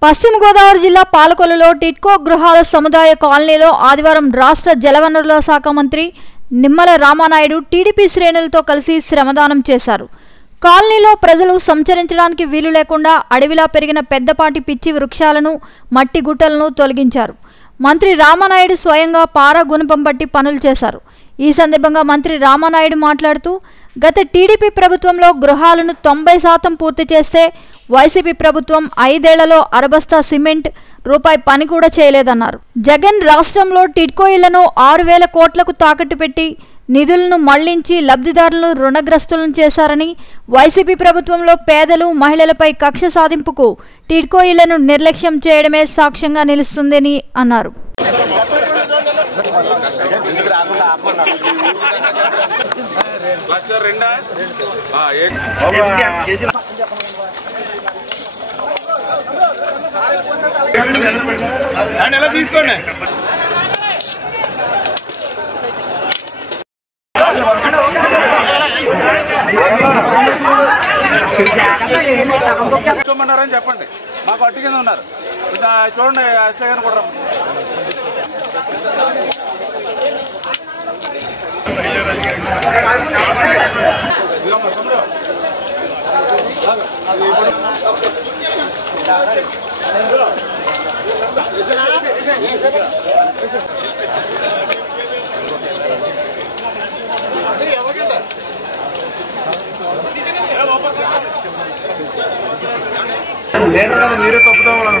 పశ్చిమ గోదావరి జిల్లా పాలకొల్లులో టిట్కో గృహాల సముదాయ కాలనీలో ఆదివారం రాష్ట్ర జలవనరుల శాఖ మంత్రి నిమ్మల రామానాయుడు టీడీపీ శ్రేణులతో కలిసి శ్రమదానం చేశారు. కాలనీలో ప్రజలు సంచరించడానికి వీలు లేకుండా అడవిలా పెరిగిన పెద్దపాటి పిచ్చి వృక్షాలను, మట్టి గుట్టలను తొలగించారు. మంత్రి రామానాయుడు స్వయంగా పారా గుణపం పట్టి పనులు చేశారు. ఈ సందర్భంగా మంత్రి రామానాయుడు మాట్లాడుతూ, గత టీడీపీ ప్రభుత్వంలో గృహాలను 90% పూర్తి చేస్తే వైసీపీ ప్రభుత్వం 5 ఏళ్లలో అరబస్తా సిమెంట్ రూపాయి పని కూడా చేయలేదన్నారు. జగన్ రాష్ట్రంలో టిడ్కో ఇళ్లను 6,000 కోట్లకు తాకట్టు పెట్టి నిధులను మళ్లించి లబ్ధిదారులను రుణగ్రస్తులను చేశారని, వైసీపీ ప్రభుత్వంలో పేదలు, మహిళలపై కక్ష సాధింపుకు టిడ్కో ఇళ్లను నిర్లక్ష్యం చేయడమే సాక్ష్యంగా నిలుస్తుందని అన్నారు. చూడమన్నారని చెప్పండి. మాకు అట్టు కింద ఉన్నారు. చూడండి ఎస్ఐ గారిని కూడా మీరే తప్పుదాం.